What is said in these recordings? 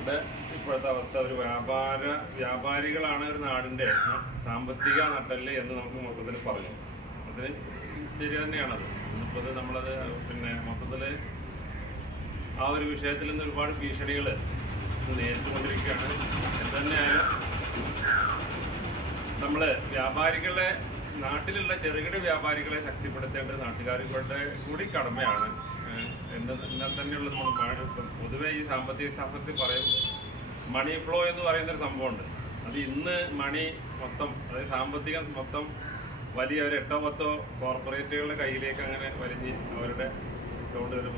ഇപ്പോഴത്തെ അവസ്ഥ ഒരു വ്യാപാരികളാണ് ഒരു നാടിൻ്റെ സാമ്പത്തിക നട്ടെല്ല് എന്ന് നമുക്ക് മൊത്തത്തിൽ പറഞ്ഞു. അത് ശരി തന്നെയാണത്. ഇന്നിപ്പോൾ നമ്മളത് മൊത്തത്തിൽ ആ ഒരു വിഷയത്തിൽ നിന്ന് ഒരുപാട് ഭീഷണികൾ നേരിട്ടുകൊണ്ടിരിക്കുകയാണ്. എന്തുതന്നെയായാലും നമ്മൾ വ്യാപാരികളെ, നാട്ടിലുള്ള ചെറുകിട വ്യാപാരികളെ ശക്തിപ്പെടുത്തേണ്ടത് നാട്ടുകാരുടെ കൂടി കടമയാണ്. എന്നാൽ തന്നെയുള്ളത് പൊതുവെ ഈ സാമ്പത്തിക ശാസ്ത്രത്തിൽ പറയും മണി ഫ്ലോ എന്ന് പറയുന്നൊരു സംഭവമുണ്ട്. അത് ഇന്ന് മണി മൊത്തം, അതായത് സാമ്പത്തികം മൊത്തം വലിയ ഒരു 8-10 കോർപ്പറേറ്റുകളുടെ കയ്യിലേക്ക് അങ്ങനെ വലിഞ്ഞ് അവരുടെ അക്കൗണ്ട് ഒരു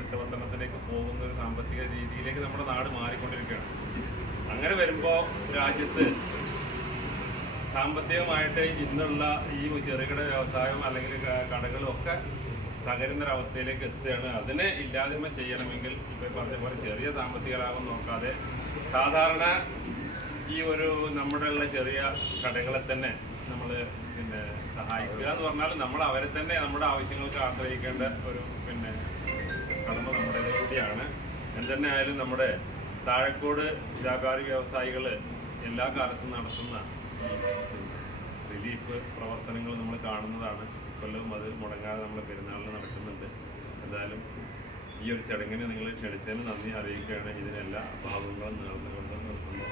8-10 പോകുന്ന ഒരു സാമ്പത്തിക രീതിയിലേക്ക് നമ്മുടെ നാട് മാറിക്കൊണ്ടിരിക്കുകയാണ്. അങ്ങനെ വരുമ്പോൾ രാജ്യത്ത് സാമ്പത്തികമായിട്ട് ഇന്നുള്ള ഈ ചെറുകിട വ്യവസായം അല്ലെങ്കിൽ കടകളും ഒക്കെ തകരുന്നൊരവസ്ഥയിലേക്ക് എത്തുകയാണ്. അതിനെ ഇല്ലായ്മ ചെയ്യണമെങ്കിൽ ഇപ്പോൾ പറഞ്ഞ പോലെ ചെറിയ സാമ്പത്തിക ലാഭം നോക്കാതെ സാധാരണ ഈ ഒരു നമ്മുടെ ഉള്ള ചെറിയ കടകളെ തന്നെ നമ്മൾ സഹായിക്കുക എന്ന് പറഞ്ഞാൽ നമ്മൾ അവരെ തന്നെ നമ്മുടെ ആവശ്യങ്ങൾക്ക് ആശ്രയിക്കേണ്ട ഒരു കടമ നമ്മുടെ കൂടിയാണ്. എന്തുതന്നെ ആയാലും നമ്മുടെ താഴക്കോട് വ്യാപാരി വ്യവസായികൾ എല്ലാ കാലത്തും നടത്തുന്ന റിലീഫ് പ്രവർത്തനങ്ങൾ നമ്മൾ കാണുന്നതാണ്. ഇക്കൊല്ലവും അത് മുടങ്ങാതെ നമ്മൾ പെരുന്നാളിൽ നടക്കുന്നുണ്ട്. എന്തായാലും ഈ ഒരു ചടങ്ങിന് നിങ്ങൾ ക്ഷണിച്ചതിന് നന്ദി അറിയിക്കുകയാണ്. ഇതിനെല്ലാ ഭാവങ്ങളും നേർന്നുകൊണ്ട് നിർത്തുന്നു.